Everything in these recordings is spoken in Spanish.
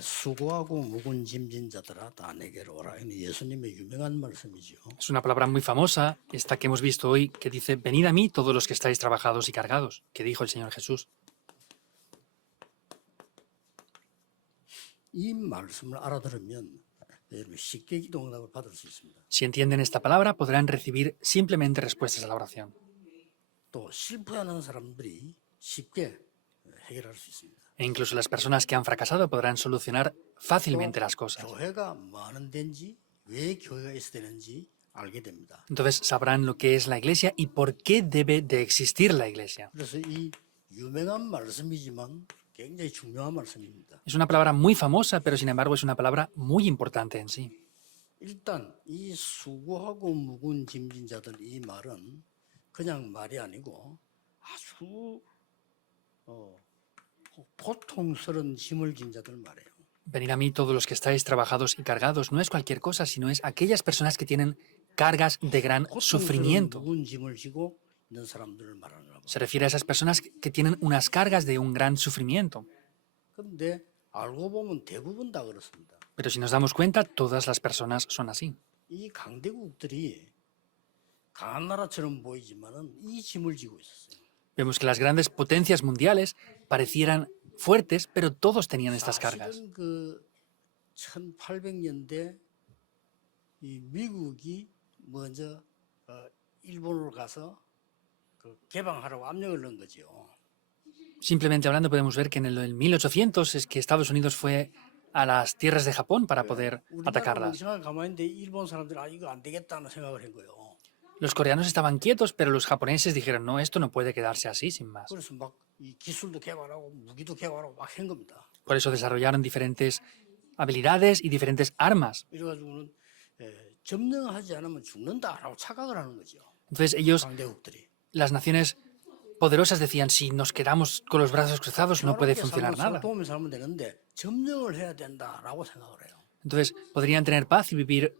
수고하고 묵은 짐진 자들아 다 내게로 오라. 이건 예수님의 유명한 말씀이죠. Es una palabra muy famosa, esta que hemos visto hoy, que dice, venid a mí todos los que estáis trabajados y cargados, que dijo el Señor Jesús. 이 말씀을 알아들으면 여러분 쉽게 기도응답을 받을 수 있습니다. Si entienden esta palabra, podrán recibir simplemente respuestas a la oración. 또 실패하는 사람들이 쉽게 해결할 수 있습니다. E incluso las personas que han fracasado podrán solucionar fácilmente 또 las cosas. 교회가 뭐 하는 데인지 왜 교회가 있어야 되는지 알게 됩니다. Entonces sabrán lo que es la iglesia y por qué debe de existir la iglesia. 그래서 이 유명한 말씀이지만 굉장히 중요한 말씀입니다. Es una palabra muy famosa, pero sin embargo es una palabra muy importante en sí. 일단 이 수고하고 묵은 짐진 자들 이 말은 그냥 말이 아니고 아주 보통스러운 짐을 진 자들 말이에요. Venid a mí todos los que estáis trabajados y cargados no es cualquier cosa, sino es aquellas personas que tienen cargas de gran sufrimiento. 묵은 짐을 지고 있는 사람들을 말하는 거예요. Se refiere a esas personas que tienen unas cargas de un gran sufrimiento. 그런데 알고 보면 대부분 다 그렇습니다. Pero si nos damos cuenta, todas las personas son así. 이 강대국들이 강한 나라처럼 보이지만은 이 짐을 지고 있었어요. Vemos que las grandes potencias mundiales parecieran fuertes, pero todos tenían estas cargas. 사실은 그 1800년대 이 미국이 먼저 일본으로 가서 그 개방하라고 압력을 넣은 거죠. Simplemente hablando, podemos ver que en el 1800 es que Estados Unidos fue a las tierras de Japón para poder 우리나라는 atacarlas. 이상하게 가만히 있는데 일본 사람들은 이거 안 되겠다는 생각을 한 거예요. Los coreanos estaban quietos, pero los japoneses dijeron, no, esto no puede quedarse así, sin más. 그래서 막 이 기술도 개발하고 무기도 개발하고 막 한 겁니다. Por eso desarrollaron diferentes habilidades y diferentes armas. 이래가지고는 점령하지 않으면 죽는다라고 착각을 하는 거죠. Entonces ellos, 강대국들이. las naciones poderosas decían, si nos quedamos con los brazos cruzados no puede funcionar nada. 도움이 살면 되는데 점령을 해야 된다라고 생각을 해요. Entonces podrían tener paz y vivir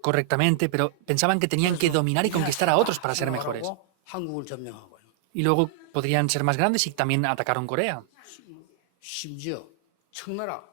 correctamente, pero pensaban que tenían que dominar y conquistar a otros para ser mejores. 한국을 점령하고요. Y luego podrían ser más grandes y también atacaron Corea. 심지어 청나라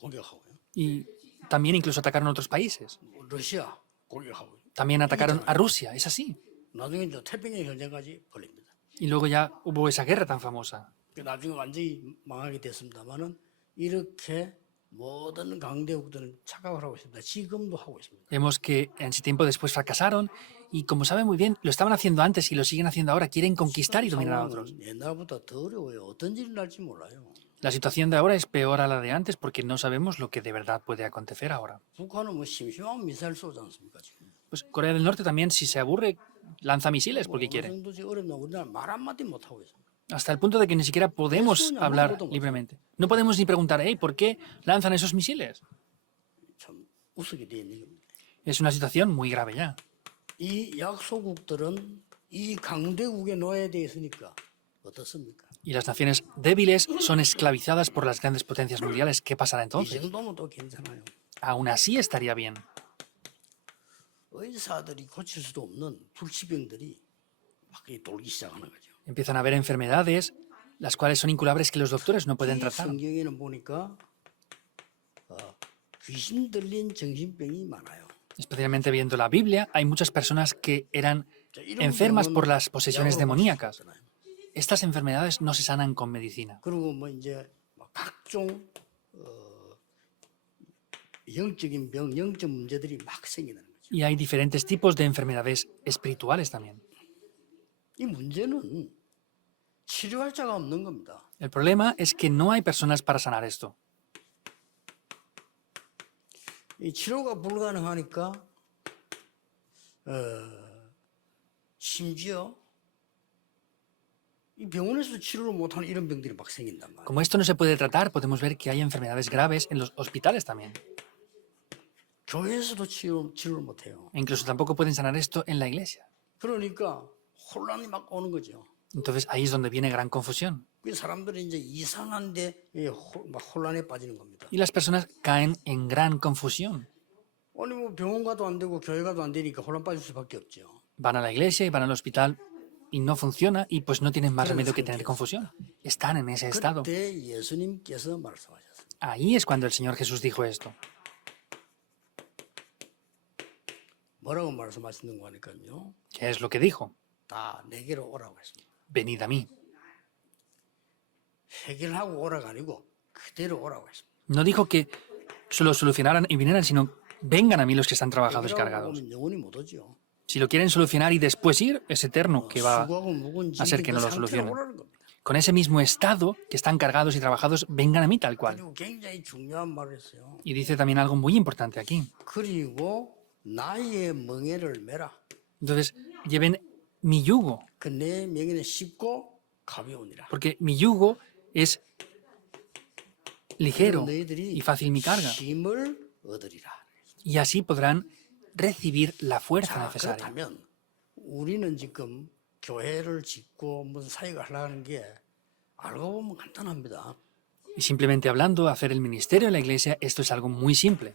공격하고요. Y también incluso atacaron otros países. 러시아 공격하고요. También atacaron a Rusia, es así. 나중에 이제 태평양 전쟁까지 벌립니다. Y luego ya hubo esa guerra tan famosa. 나중에 완전히 망하게 됐습니다만은 이렇게 모든 강대국들은 착각을 하고 있습니다. 지금도 하고 있습니다. Vemos que en ese tiempo después fracasaron y como saben muy bien, lo estaban haciendo antes y lo siguen haciendo ahora. Quieren conquistar y dominar a otros. 상황은 옛날보다 더 어려워요. 어떤 일이 날지 몰라요. La situación de ahora es peor a la de antes porque no sabemos lo que de verdad puede acontecer ahora. 북한은 뭐 심심하면 미사일 쏘지 않습니까 지금? Pues Corea del Norte también, si se aburre, lanza misiles porque 어느 quiere. 정도지 어렵나 우리나라 말 한마디 못 하고 있습니다. Hasta el punto de que ni siquiera podemos hablar libremente. No podemos ni preguntar, hey, ¿por qué lanzan esos misiles? 참 우습게 돼 있는 겁니다. Es una situación muy grave ya. 이 약소국들은 이 강대국에 놓여야 돼 있으니까 어떻습니까? Y las naciones débiles son esclavizadas por las grandes potencias mundiales. ¿Qué pasará 이 entonces? 정도면 또 괜찮아요. Aún así estaría bien. 의사들이 고칠 수도 없는 불치병들이 막 돌기 시작하는 거죠. Empiezan a haber enfermedades, las cuales son incurables que los doctores no pueden 이 tratar. 성경에는 보니까 귀신 들린 정신병이 많아요. Especialmente viendo la Biblia, hay muchas personas que eran 자, 이런 enfermas 병은 por las posesiones 약으로 demoníacas. 고칠 수 없잖아요. Estas enfermedades no se sanan con medicina. 그리고 뭐 이제 막 각종 영적인 병, 영적 문제들이 막 생기는 거죠. Y hay diferentes tipos de enfermedades espirituales también. 이 문제는 치료할 자가 없는 겁니다. El problema es que no hay personas para sanar esto. 이 치료가 불가능하니까 심지어 이 병원에서 치료를 못하는 이런 병들이 막 생긴단 말이에요. Como esto no se puede tratar, podemos ver que hay enfermedades graves en los hospitales también. 교회에서도 치료를 못해요. E incluso tampoco pueden sanar esto en la iglesia. 그러니까 혼란이 막 오는 거죠. Entonces ahí es donde viene gran confusión. 그 사람들이 이제 이상한데 막 혼란에 빠지는 겁니다. Y las personas caen en gran confusión. 아니 뭐 병원 가도 안 되고 교회 가도 안 되니까 혼란 빠질 수밖에 없죠. Van a la iglesia y van al hospital y no funciona y pues no tienen más remedio que tener confusión. Están en ese estado. 그때 예수님께서 말씀하셨습니다. Ahí es cuando el Señor Jesús dijo esto. 뭐라고 말씀하시는 거니까요. ¿Qué es lo que dijo? 다 내게로 오라고 했습니다. Venid a mí. 해결하고 오라가 아니고 그대로 오라고 했습니다. No dijo que solo solucionaran y vinieran, sino vengan a mí los que están trabajados y 해결하고 cargados. 오면 영원히 못 오죠. Si lo quieren solucionar y después ir, es eterno que va 수고하고 묵은 a ser 짐진 que 그 no lo 상태로 solucionen. 오라는 겁니다. Con ese mismo estado, que están cargados y trabajados, vengan a mí tal cual. 그리고 굉장히 중요한 말을 했어요. Y dice también algo muy importante aquí. 그리고 나의 멍에를 메라. Entonces, lleven mi yugo, 그 내 명예는 쉽고 가벼우니라. porque mi yugo es ligero 너희들이 y fácil mi carga. 힘을 얻으리라. Y así podrán recibir la fuerza 자, necesaria. 그렇다면 우리는 지금 교회를 짓고 무슨 사역을 하려는 게 알고 보면 간단합니다. Y simplemente hablando, hacer el ministerio en la iglesia, esto es algo muy simple.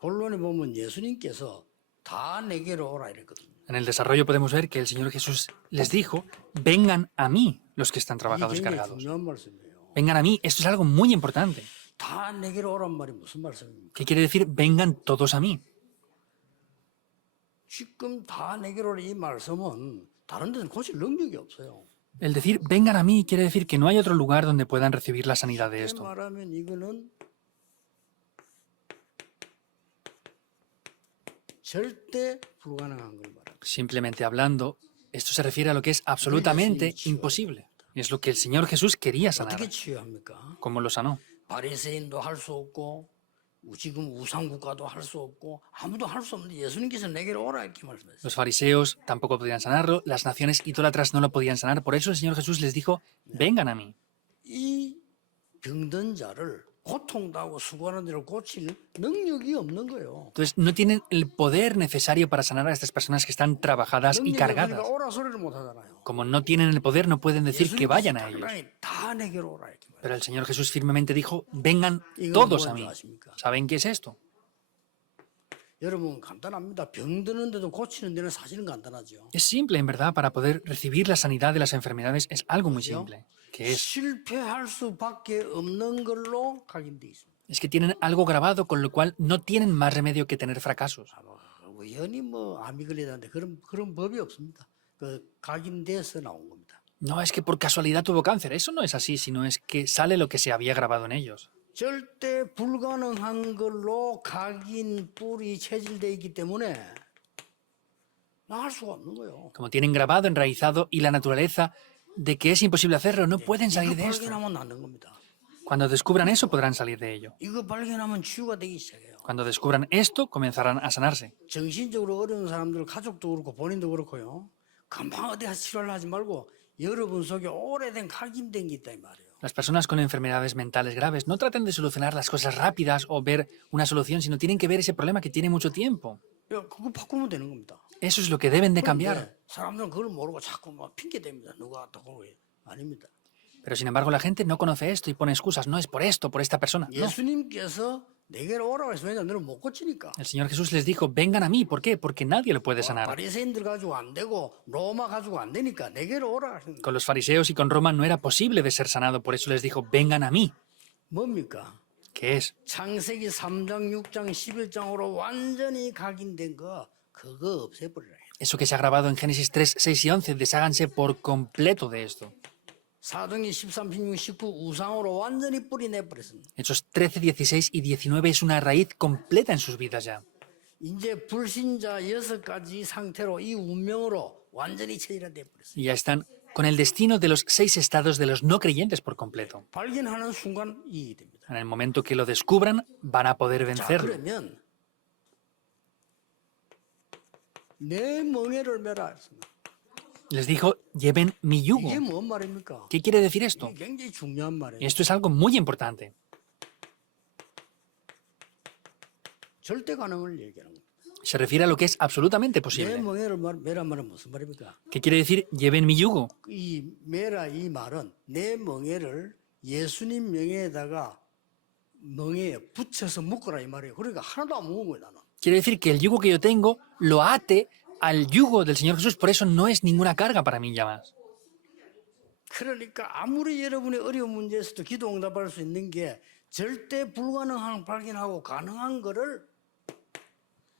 본론에 보면 예수님께서 다 내게로 오라 이랬거든요. En el desarrollo podemos ver que el Señor Jesús les dijo, vengan a mí los que están 이게 trabajados y 굉장히 cargados. 중요한 말씀이에요. Vengan a mí, esto es algo muy importante. 다 내게로 오란 말이 무슨 말씀입니까? ¿Qué quiere decir vengan todos a mí? 지금 다 내게로 오라 이 말씀은 다른 데는 고칠 능력이 없어요. El decir vengan a mí quiere decir que no hay otro lugar donde puedan recibir la sanidad de 쉽게 esto. 말하면 이거는 절대 불가능한 걸 말합니다. Simplemente hablando, esto se refiere a lo que es absolutamente imposible. Y es lo que el Señor Jesús quería sanar. 어떻게 치유합니까? ¿Cómo lo sanó? 바리새인도 할 수 없고 지금 우상국가도 할 수 없고 아무도 할 수 없는데 예수님께서 내게로 오라 이렇게 말씀했어요. Los fariseos tampoco podían sanarlo, las naciones idólatras no lo podían sanar. Por eso el Señor Jesús les dijo, vengan a mí. 이 병든 자를 고통당하고 수고하는 자를 고칠 능력이 없는 거예요. Entonces no tienen el poder necesario para sanar a estas personas que están trabajadas y 능력이 cargadas. 없으니까 오라 소리를 못 하잖아요. Como no tienen el poder, no pueden decir que vayan a ellos. 당연히 다 내게로 오라 이렇게 말해요. Pero el Señor Jesús firmemente dijo, vengan 이건 todos a 뭔지 mí. 아십니까? ¿Saben qué es esto? 여러분 간단합니다. 병드는데도 고치는 데는 사실은 간단하죠. Es simple, en verdad, para poder recibir la sanidad de las enfermedades es algo muy simple. Que 실패할 수밖에 없는 걸로 각인돼 있습니다. es que tienen algo grabado con lo cual no tienen más remedio que tener fracasos. 우연히 암이 걸리다는데 그런 법이 없습니다. 그 각인돼서 나온 겁니다. No es que por casualidad tuvo cáncer, eso no es así, sino es que sale lo que se había grabado en ellos. 절대 불가능한 걸로 각인 뿔이 체질돼 있기 때문에 나갈 수가 없는 거예요. Como tienen grabado, enraizado y la naturaleza de que es imposible hacerlo, no pueden salir 이거 de esto. 발견하면 낫는 겁니다. Cuando descubran eso, podrán salir de ello. 이거 발견하면 치유가 되기 시작해요. Cuando descubran esto, comenzarán a sanarse. 정신적으로 어려운 사람들 가족도 그렇고 본인도 그렇고요. 금방 어디 가서 치료를 하지 말고 여러분 속에 오래된 각인된 게 있다 이 말이에요. Las personas con enfermedades mentales graves no traten de solucionar las cosas rápidas o ver una solución, sino tienen que ver ese problema que tiene mucho tiempo. 그거 바꾸면 되는 겁니다. Eso es lo que deben de cambiar. 그런데 사람들은 그걸 모르고 자꾸 핑계 댑니다. 누가 또 그러고 아닙니다. Pero sin embargo la gente no conoce esto y pone excusas. No es por esto, por esta persona. No. 예수님께서 내게로 오라고 해서 왜냐 너는 못 고치니까. El Señor Jesús les dijo, vengan a mí. ¿Por qué? Porque nadie lo puede sanar. 바리새인들 가지고 안 되고 로마 가지고 안 되니까 내게로 오라 하신 Con los fariseos y con Roma no era posible de ser sanado. Por eso les dijo, vengan a mí. 뭡니까? ¿Qué es? 창세기 3장, 6장, 11장으로 완전히 각인된 거 그거 없애버리라. Eso que se ha grabado en Génesis 3, 6 y 11. Desháganse por completo de esto. 사도행전 13, 16, 19 우상으로 완전히 뿌리 내버렸습니다. Hechos 13, 16 y 19 es una raíz completa en sus vidas ya. 이제 불신자 6가지 상태로 이 운명으로 완전히 체질화돼 버렸어요. Y ya están con el destino de los 6 estados de los no creyentes por completo. 발견하는 순간 이익이 됩니다. En el momento que lo descubran, van a poder 자, vencerlo. 그러면 내 멍에를 메라 했습니다. Les dijo, lleven mi yugo. 이게 뭔 말입니까? ¿Qué quiere decir esto? 이게 굉장히 중요한 말이에요. Esto es algo muy importante. 절대 가능을 얘기하는 거예요. Se refiere a lo que es absolutamente 내 posible. 멍에를 메라 말은 무슨 말입니까? ¿Qué quiere decir lleven mi yugo? 이 메라 이 말은 내 멍에를 예수님 명예에다가 멍에에 붙여서 묶어라 이 말이에요. 그러니까 하나도 안 묶은 거예요 나는. Quiere decir que el yugo que yo tengo lo ate al yugo del Señor Jesús. Por eso no es ninguna carga para mí ya más. 그러니까 아무리 여러분의 어려운 문제에서도 기도 응답할 수 있는 게 절대 불가능한 걸 발견하고 가능한 거를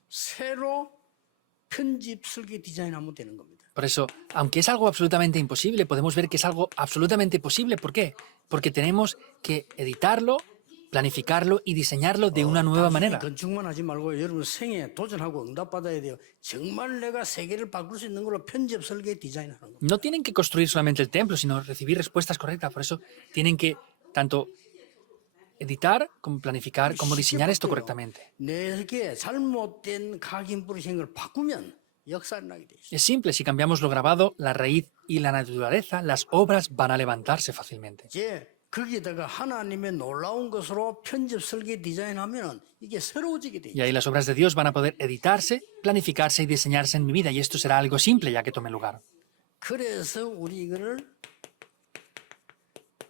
새로 편집, 설계, 디자인하면 되는 겁니다. Por eso, aunque es algo absolutamente imposible, podemos ver que es algo absolutamente posible. ¿Por qué? Porque tenemos que editarlo, planificarlo y diseñarlo de una nueva manera. 건축만 하지 말고 여러분 생에 도전하고 응답받아야 돼요. 정말 내가 세계를 바꿀 수 있는 걸로 편집, 설계, 디자인하는 겁니다. No tienen que construir solamente el templo, sino recibir respuestas correctas. Por eso tienen que tanto editar, como planificar, como diseñar esto correctamente. 내게 잘못된 각인 뿌리신 걸 바꾸면 역사를 나게 돼 있어요. Es simple, si cambiamos lo grabado, la raíz y la naturaleza, las obras van a levantarse fácilmente. 이제 거기다가 하나님의 놀라운 것으로 편집, 설계, 디자인하면 이게 새로워지게 돼 Y 있어요. ahí las obras de Dios van a poder editarse, planificarse y diseñarse en mi vida. Y esto será algo simple ya que tome lugar. 그래서 우리 이거를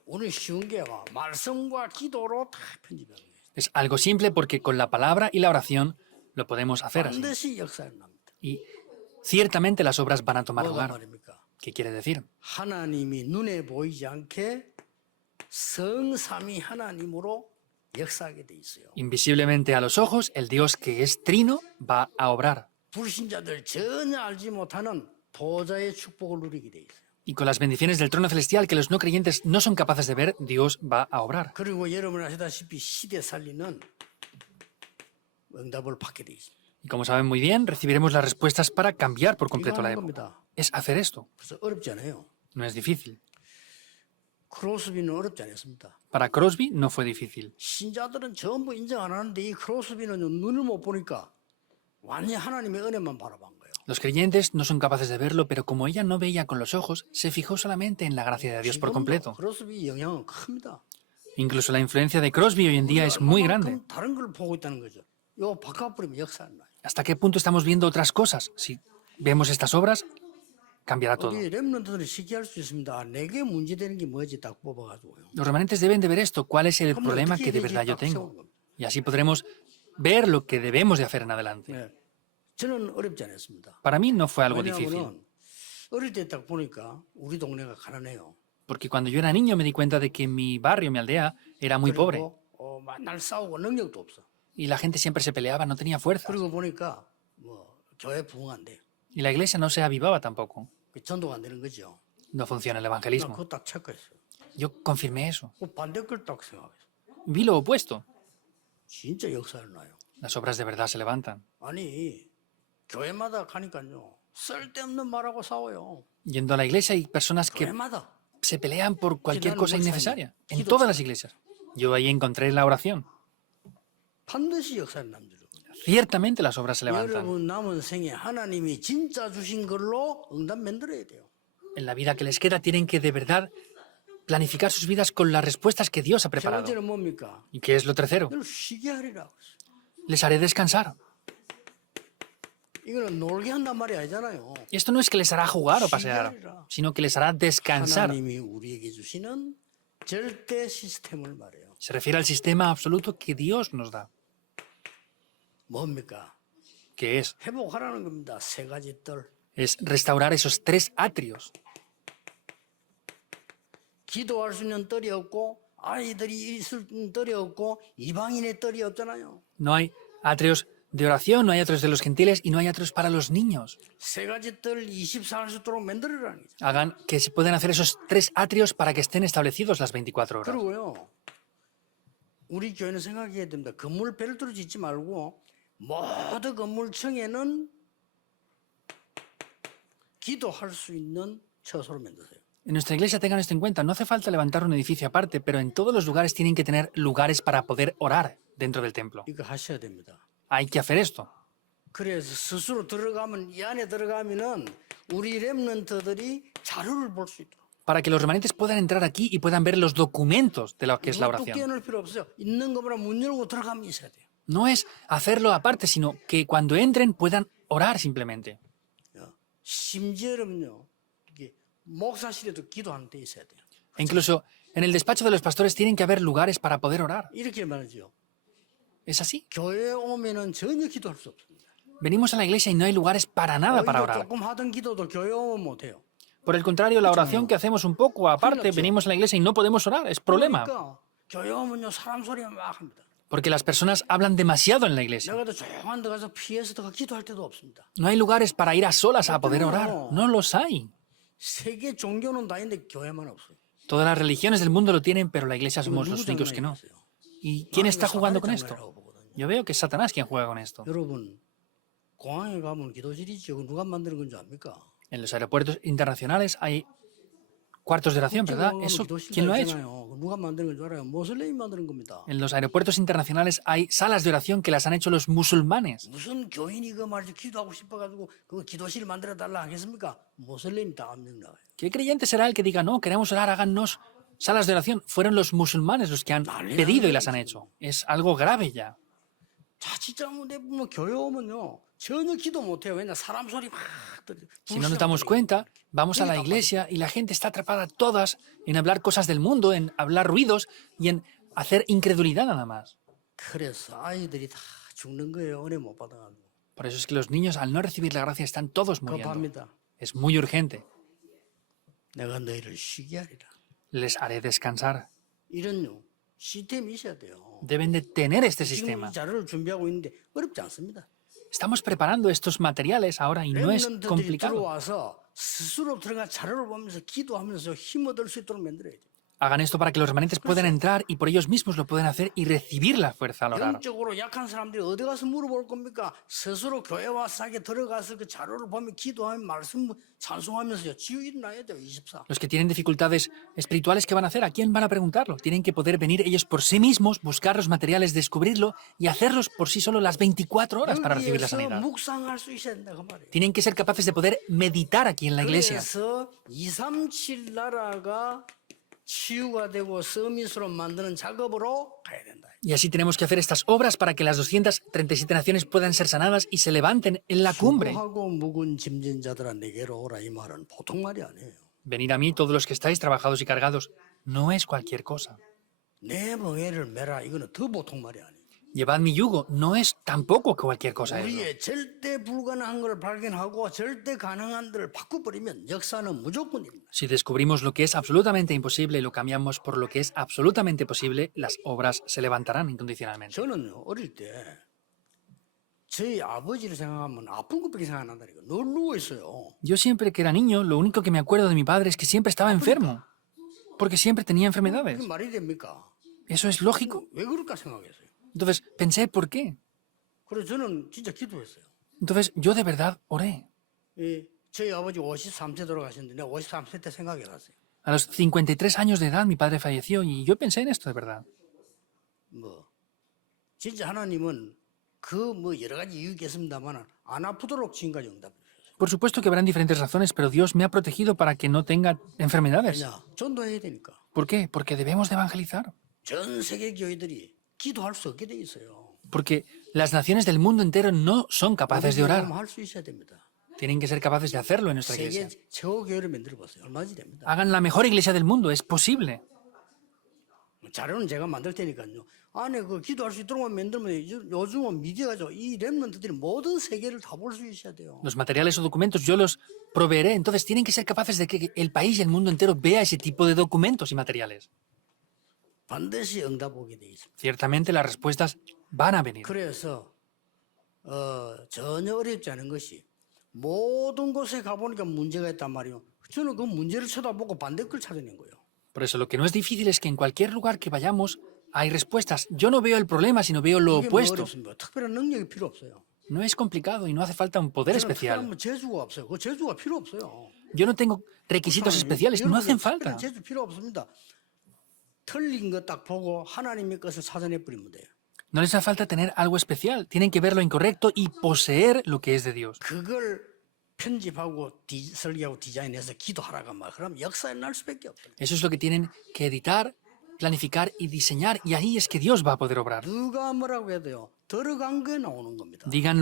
오늘 쉬운 게 말씀과 기도로 다 편집하는 거예요. Es algo simple porque con la palabra y la oración lo podemos hacer así. 반드시 역사를 납니다. Y ciertamente las obras van a tomar 뭐가 lugar. 말입니까? ¿Qué quiere decir? 하나님이 눈에 보이지 않게 성삼위 하나님으로 역사하게 돼 있어요. Invisiblemente a los ojos, el Dios que es trino va a obrar. 불신자들 전혀 알지 못하는 보좌의 축복을 누리게 돼 있어요. Y con las bendiciones del trono celestial que los no creyentes no son capaces de ver, Dios va a obrar. 그리고 여러분 아시다시피 시대 살리는 응답을 받게 돼 있어요. Y como saben muy bien, recibiremos las respuestas para cambiar por 이거 completo la 하는 época. 겁니다. Es hacer esto. 그래서 어렵지 않아요. No es difícil. 크로스비는 어렵지 않았습니다. Para Crosby no fue difícil. 신자들은 전부 인정 안 하는데 이 크로스비는 눈을 못 보니까 완전히 하나님의 은혜만 바라본 거예요. Los creyentes no son capaces de verlo, pero como ella no veía con los ojos, se fijó solamente en la gracia de Dios por completo. 크로스비 영향은 큽니다. Incluso la influencia de Crosby hoy en día es muy grande. 다른 걸 보고 있다는 거죠. 이거 바꿔버리면 역사는 나요. ¿Hasta qué punto estamos viendo otras cosas? Si vemos estas obras, cambiará todo. 우리 렘넌트들이 쉽게 할 수 있습니다. 내게 문제되는 게 뭐지 딱 뽑아가지고요. Los remanentes deben de ver esto, cuál es el problema que de verdad yo tengo. Y así podremos ver lo que debemos de hacer en adelante. 네. 저는 어렵지 않았습니다. Para mí no fue algo difícil, 왜냐하면 어릴 때 딱 보니까 우리 동네가 가난해요. porque cuando yo era niño me di cuenta de que mi barrio, mi aldea, era muy pobre. 그리고 맨날 싸우고 능력도 없어. Y la gente siempre se peleaba, no tenía fuerza. 그리고 보니까 뭐 교회 부흥 안 돼. Y la iglesia no se avivaba tampoco. 전도가 안 되는 거죠. No funciona el 나 evangelismo. 그거 딱 체크했어요. Yo confirmé eso. 그 반대 걸 딱 생각했어요. Vi lo opuesto. 진짜 역사를 나요. Las obras de verdad se levantan. 아니 교회마다 가니까요. 쓸데없는 말하고 싸워요. Yendo a la iglesia hay personas que 교회마다. se pelean por cualquier cosa innecesaria. En todas las iglesias. Yo ahí encontré la oración. 반드시 역사를 남기로. Ciertamente las obras se levantan. 여러분 남은 생에 하나님이 진짜 주신 걸로 응답 만들어야 돼요. En la vida que les queda tienen que de verdad planificar sus vidas con las respuestas que Dios ha 세 preparado. 번째는 뭡니까? ¿Y qué es lo tercero? 늘 쉬게 하리라. Les haré descansar. 이거는 놀게 한단 말이 아니잖아요. Y esto no es que les hará jugar o pasear, sino que les hará descansar. 하나님이 우리에게 주시는 절대 시스템을 말해요. Se refiere al sistema absoluto que Dios nos da, 뭡니까? que es 회복하라는 겁니다. 세 가지 뜰. es restaurar esos tres atrios. 기도할 수 있는 뜰이 없고 아이들이 있을 뜰이 없고 이방인의 뜰이 없잖아요. No hay atrios de oración, no hay atrios de los gentiles y no hay atrios para los niños. 세 가지 뜰 24할 수 있도록 만들어라는 거죠. Hagan que se puedan hacer esos tres atrios para que estén establecidos las 24 horas. 그리고요. 우리 교회는 생각해야 됩니다. 건물 별도로 짓지 말고 모든 건물층에는 기도할 수 있는 처소로 만드세요. En nuestra iglesia tengan esto en cuenta, no hace falta levantar un edificio aparte, pero en todos los lugares tienen que tener lugares para poder orar dentro del templo. 이거 하셔야 됩니다. Hay que hacer esto. 그래서 스스로 들어가면 이 안에 들어가면은 우리 렘넌트들이 자료를 볼 수 있도록. Para que los remanentes puedan entrar aquí y puedan ver los documentos de lo que es la 뚝 oración. 떼어놓을 필요 없어요. 있는 거보다 문 열고 들어가면 있어야 돼요. No es hacerlo aparte, sino que cuando entren puedan orar simplemente. 심지어 여러분요. 이게 목사실에도 기도하는 데 있어야 돼요. E incluso en el despacho de los pastores tienen que haber lugares para poder orar. 이렇게 말하죠. Es así. 교회에 오면은 전혀 기도할 수 없습니다. Venimos a la iglesia y no hay lugares para nada para 오히려 orar. 조금 하던 기도도 교회 오면 못해요. Por el contrario, la oración que hacemos un poco aparte, venimos a la iglesia y no podemos orar, es problema. 그러니까 교회 오면요 사람 소리만 막 합니다. Porque las personas hablan demasiado en la iglesia. 내가 더 조용한 데 가서 피해서 더 기도할 때도 없습니다. No hay lugares para ir a solas a poder orar. No los hay. 세계 종교는 다 있는데 교회만 없어요. Todas las religiones del mundo lo tienen, pero la iglesia somos los 누구 únicos que no. 장난이겠어요? ¿Y quién está jugando con esto? 장난이라고 보거든요. Yo veo que es Satanás quien juega con esto. 여러분 공항에 가면 기도실이지 이거 누가 만드는 건 줄 압니까? En los aeropuertos internacionales hay cuartos de oración, ¿verdad? ¿Eso quién lo ha hecho? 있잖아요. 누가 만드는 건 줄 알아요? 모슬렘이 만드는 겁니다. En los aeropuertos internacionales hay salas de oración que las han hecho los musulmanes. 무슨 교인이 그 말이죠 기도하고 싶어가지고 그 기도실 만들어 달라 하겠습니까? 모슬렘이 다 압력 나와요. ¿Qué creyente será el que diga, no, queremos orar, háganos salas de oración? Fueron los musulmanes los que han pedido y las han hecho. Es algo grave ya. 자칫 잘못되면 교회 오면요 전혀 기도 못해요. 왜냐 사람 소리 막 Si no nos damos cuenta, vamos a la iglesia y la gente está atrapada todas en hablar cosas del mundo, en hablar ruidos y en hacer incredulidad nada más. 그래서 아이들이 다 죽는 거예요. 은혜 못 받아가지고. Por eso es que los niños, al no recibir la gracia, están todos muriendo. 급합니다. Es muy urgente. 내가 너희를 쉬게 하리라. Les haré descansar. 이런 시스템이 있어야 돼요. Deben de tener este 지금 sistema. 이 자료를 준비하고 있는데 어렵지 않습니다. Estamos preparando estos materiales ahora y no es 렘넌트들이 complicado. 들어와서 스스로 들어가 자료를 보면서 기도하면서 힘 얻을 수 있도록 만들어야 돼요. Hagan esto para que los remanentes puedan entrar y por ellos mismos lo puedan hacer y recibir la fuerza al orar. 영적으로 약한 사람들이 어디 가서 물어볼 겁니까? 스스로 교회 와서 들어가서 그 자료를 보면 기도하면 말씀 찬송하면서요. 지유 일어나야 돼요. 24. Los que tienen dificultades espirituales, ¿qué van a hacer? ¿A quién van a preguntarlo? Tienen que poder venir ellos por sí mismos, buscar los materiales, descubrirlo y hacerlos por sí solo las 24 horas para recibir la 여기에서 sanidad. 묵상할 수 있어야 된다 그 말이에요. Tienen que ser capaces de poder meditar aquí en la iglesia. 그래서 237 나라가 치유가 되고 서밋으로 만드는 작업으로 가야 된다. Y así tenemos que hacer estas obras para que las 237 naciones puedan ser sanadas y se levanten en la cumbre. 수고하고 묵은 짐진 자들아 내게로 오라 이 말은 보통 말이 아니에요. Venid a mí todos los que estáis trabajados y cargados. No es cualquier cosa. 내 멍에를 메라 이거는 더 보통 말이 아니에요. Llevad mi yugo. No es tampoco cualquier cosa eso. 우리의 절대 불가능한 걸 발견하고 절대 가능한 데를 바꿔버리면 역사는 무조건입니다. Si descubrimos lo que es absolutamente imposible y lo cambiamos por lo que es absolutamente posible, las obras se levantarán incondicionalmente. 저는 어릴 때 저희 아버지를 생각하면 아픈 것밖에 생각 안 난다니까. 늘 누워 있어요. Yo siempre que era niño, lo único que me acuerdo de mi padre es que siempre estaba enfermo. Porque siempre tenía enfermedades. 그게 말이 됩니까? ¿Eso es lógico? 왜 그럴까 생각했어요. Entonces pensé, ¿por qué? 그래서 저는 진짜 기도했어요. Entonces yo de verdad oré. 저희 아버지 53세 돌아가셨는데 내가 53세 때 생각해봤어요. A los 53 años de edad mi padre falleció y yo pensé en esto de verdad. 뭐 진짜 하나님은 그 뭐 여러 가지 이유 있겠습니다만 안 아프도록 지금까지 응답해 주셨어요. Por supuesto que habrán diferentes razones, pero Dios me ha protegido para que no tenga enfermedades. 왜냐? 전도해야 되니까. ¿Por qué? Porque debemos de evangelizar. 전 세계 교회들이 기도할 수 없게 돼 있어요. Porque las naciones del mundo entero no son capaces de orar. 할수 있어야 됩니다. Tienen que ser capaces de hacerlo en nuestra 세계 iglesia. 최고 교회를 만들어 보세요. 얼마든지 됩니다. Hagan la mejor iglesia del mundo, es posible. 자료는 제가 만들 테니까요. 안에 그 기도할 수 있도록 만들면 요즘은 미디어가죠. 이 렘넌트들이 모든 세계를 다 볼 수 있어야 돼요. Los materiales o documentos yo los proveeré, entonces tienen que ser capaces de que el país y el mundo entero vea ese tipo de documentos y materiales. 반드시 응답 오게 돼 있습니다. Ciertamente las respuestas van a venir. 그래서 전혀 어렵지 않은 것이 모든 곳에 가보니까 문제가 있단 말이에요. 저는 그 문제를 쳐다보고 반대 걸 찾아낸 거예요. Por eso lo que no es difícil es que en cualquier lugar que vayamos hay respuestas. Yo no veo el problema, sino veo lo 이게 뭐 opuesto. 어렵습니다. 특별한 능력이 필요 없어요. No es complicado y no hace falta un poder 저는 특별한 especial. 뭐 재주가 없어요. 그 재주가 필요 없어요. Yo no tengo requisitos especiales, no hacen falta. 특별한 재주 필요 없습니다. 틀린 거 딱 보고 하나님의 것을 찾아내 버리면 돼요. No les hace falta tener algo especial. Tienen que ver lo incorrecto y poseer lo que es de Dios. 그걸 편집하고 설계하고 디자인해서 기도하라가 말. 그럼 역사에 날 수밖에 없다. Eso es lo que tienen que editar, planificar y diseñar. Y ahí es que Dios va a poder obrar. 누가 뭐라고 해야 돼요? 들어간 게 나오는 겁니다. Digan,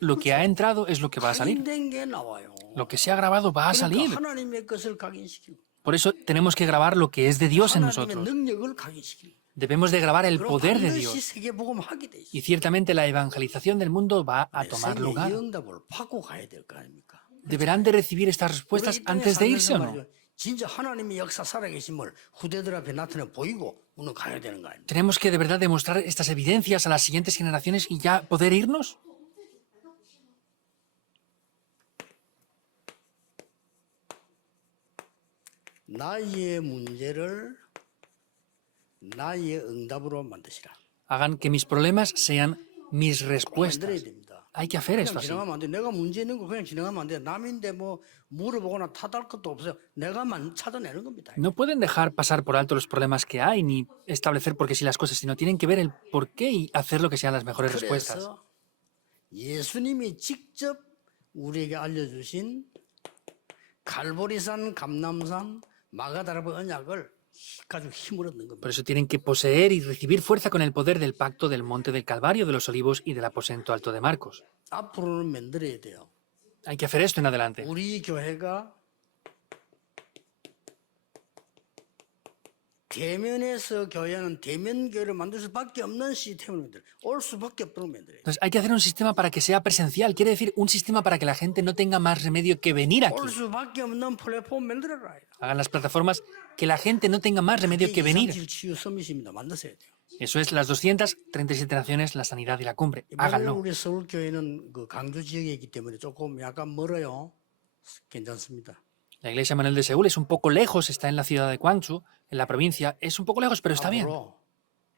lo que ha entrado es lo que va a salir. 확인된 게 나와요. Lo que se ha grabado va a 그러니까 salir. 하나님의 것을 각인시키고 Por eso tenemos que grabar lo que es de Dios en 하나님의 nosotros. 능력을 각인시키고 Debemos de grabar el 그리고 poder de 반드시 Dios. 세계복음 하게 돼 있어요. Y ciertamente la evangelización del mundo va a tomar 세계 이 lugar. 응답을 받고 가야 될 거 아닙니까? ¿Deberán de recibir estas 우리가 respuestas 이 땅에 antes de irse 살면서 o no? 말이죠. 진짜 하나님의 역사 살아계심을 후대들 앞에 나타내 보이고 우리는 가야 되는 거 아닙니까? ¿Tenemos que de verdad demostrar estas evidencias a las siguientes generaciones y ya poder irnos? 나의 문제를 나의 응답으로 만드시라. Hagan que mis problemas sean mis 만들어야 respuestas. 됩니다. Hay que hacer esto 그냥 así. 지나가면 안 돼. 내가 문제 있는 거 그냥 지나가면 안 돼. 남인데 뭐 물어보거나 탓할 것도 없어요. 내가만 찾아내는 겁니다. No pueden dejar pasar por alto los problemas que hay ni establecer por qué sí las cosas, sino tienen que ver el por qué y hacer lo que sean las mejores respuestas. 그래서 예수님이 직접 우리에게 알려주신 갈보리산, 감남산, 마가다라의 언약을 가지고 힘을 얻는 겁니다. Por eso tienen que poseer y recibir fuerza con el poder del pacto del monte del Calvario, de los olivos y del aposento alto de Marcos. 앞으로는 만들어야 돼요. Hay que hacer esto en adelante. 우리 교회가 대면에서 교회는 대면 교회를 만들 수밖에 없는 시스템을 만들어요. 올 수밖에 없도록 만들어요. Entonces hay que hacer un sistema para que sea presencial, quiere decir un sistema para que la gente no tenga más remedio que venir aquí. 올 수밖에 없는 플랫폼 만들어라. Hagan las plataformas que la gente no tenga más remedio que venir. 237 치유 서밋입니다. 만드셔야 돼요. Eso es las 237 naciones, la sanidad y la cumbre. 이번에 Háganlo. 우리 서울교회는 그 강주 지역에 있기 때문에 조금 약간 멀어요. 괜찮습니다. La iglesia Manuel de Seúl es un poco lejos, está en la ciudad de Gwangju, en la provincia. Es un poco lejos, pero está bien. 앞으로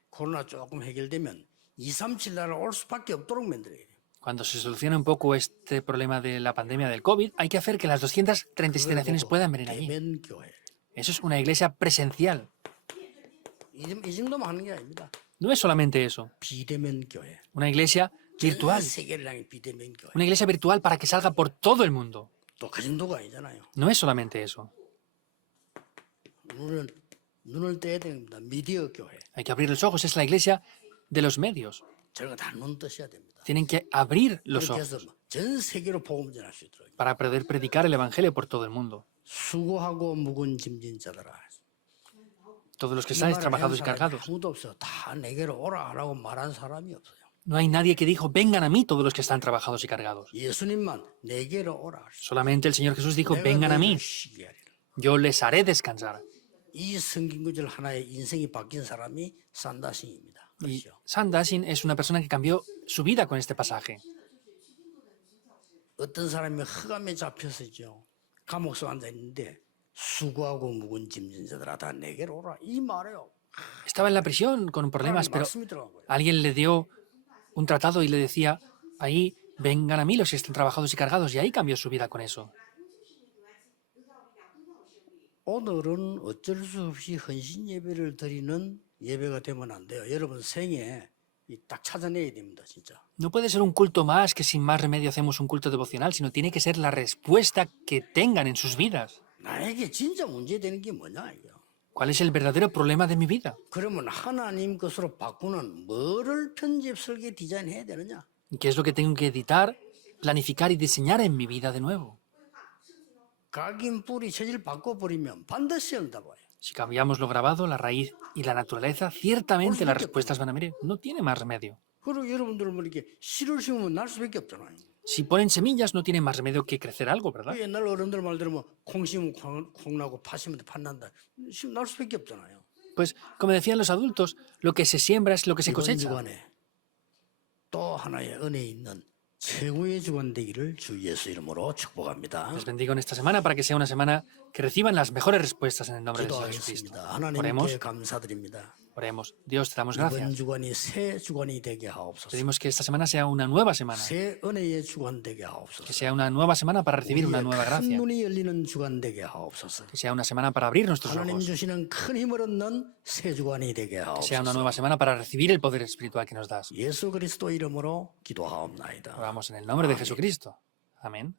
코로나 조금 해결되면 237 나라 올 수밖에 없도록 만들어야 돼요. Cuando se solucione un poco este problema de la pandemia del COVID, hay que hacer que las 237 naciones puedan venir allí. 대면 교회. Eso es una iglesia presencial. 이 정도만 하는 게 아닙니다. No es solamente eso. 비대면 교회. Una iglesia virtual. 전 세계를 향해 비대면 교회. Una iglesia virtual para que salga por todo el mundo. 또 그 정도가 아니잖아요. No es solamente eso. 눈을 떼야 됩니다. 미디어 교회. Hay que abrir los ojos. Es la iglesia de los medios. 저런 거 다 눈 뜨셔야 됩니다. Tienen que abrir los 그렇게 해서 ojos 전 세계로 복음 전할 수 있도록. para poder predicar el evangelio por todo el mundo. 수고하고 묵은 짐진 자들아. Todos los que 이 estáis 말을 trabajados y 한 사람이 cargados. 아무도 없어요. 다 내게로 오라 하라고 말한 사람이 없어요. No hay nadie que dijo, vengan a mí todos los que están trabajados y cargados. 예수님만 내게로 오라. Solamente el Señor Jesús dijo, 내가 vengan a 너희를 mí, 쉬게 하리라. yo les haré descansar. 이 성경 구절 하나에 인생이 바뀐 사람이 산다신입니다. Y 그렇죠? San Dasin es una persona que cambió su vida con este pasaje. 어떤 사람이 흑암에 잡혀서죠. 감옥 속 앉아 있는데 수고하고 묵은 짐진 자들아 다 내게로 오라. 이 말이에요. Estaba en la prisión con problemas, pero 말씀이 들어간 거예요. alguien le dio un tratado y le decía, ahí vengan a mí los que estén trabajados y cargados, y ahí cambió su vida con eso. 오늘은 어쩔 수 없이 헌신 예배를 드리는 예배가 되면 안 돼요. 여러분 생에 딱 찾아내야 됩니다, 진짜. No puede ser un culto más que sin más remedio hacemos un culto devocional, sino tiene que ser la respuesta que tengan en sus vidas. 나에게 진짜 문제되는 게 뭐냐 이거. ¿Cuál es el verdadero problema de mi vida? 그러면 하나님 것으로 바꾸는 뭐를 편집, 설계, 디자인해야 되느냐? ¿Qué es lo que tengo que editar, planificar y diseñar en mi vida de nuevo? 각인 뿌리 체질 바꿔버리면 반드시 응답 와요. Si cambiamos lo grabado, la raíz y la naturaleza, ciertamente las respuestas van a venir. No tiene más remedio. 그리고 여러분들 뭐 이렇게 씨를 심으면 날 수밖에 없잖아요. Si ponen semillas, no tiene más remedio que crecer algo, ¿verdad? 그 옛날 어른들 말 들으면 콩 심으면 콩 나고 파 심으면 팥 난다. 날 수밖에 없잖아요. Pues, como decían los adultos, lo que se siembra es lo que se 이번 cosecha. 주간에 또 하나의 은혜 있는 최고의 주간 되기를 주 예수 이름으로 축복합니다. Les bendigo en esta semana para que sea una semana que reciban las mejores respuestas en el nombre del Señor Jesucristo. 기도하겠습니다. 하나님께 Oremos, 감사드립니다. oremos. Dios, te damos 이번 gracias. 주간이 새 주간이 되게 하옵소서. Pedimos que esta semana sea una nueva semana, 새 은혜의 주간 되게 que 하옵소서. sea una nueva semana para recibir una nueva 큰 gracia, 눈이 열리는 주간 되게 하옵소서. que sea una semana para abrir nuestros 하나님 ojos, 주시는 큰 힘을 얻는 새 주간이 되게 que sea una 하옵소서. nueva semana para recibir el poder espiritual que nos das. 예수 그리스도 이름으로 기도하옵나이다. Oramos en el nombre de Jesucristo. Amén.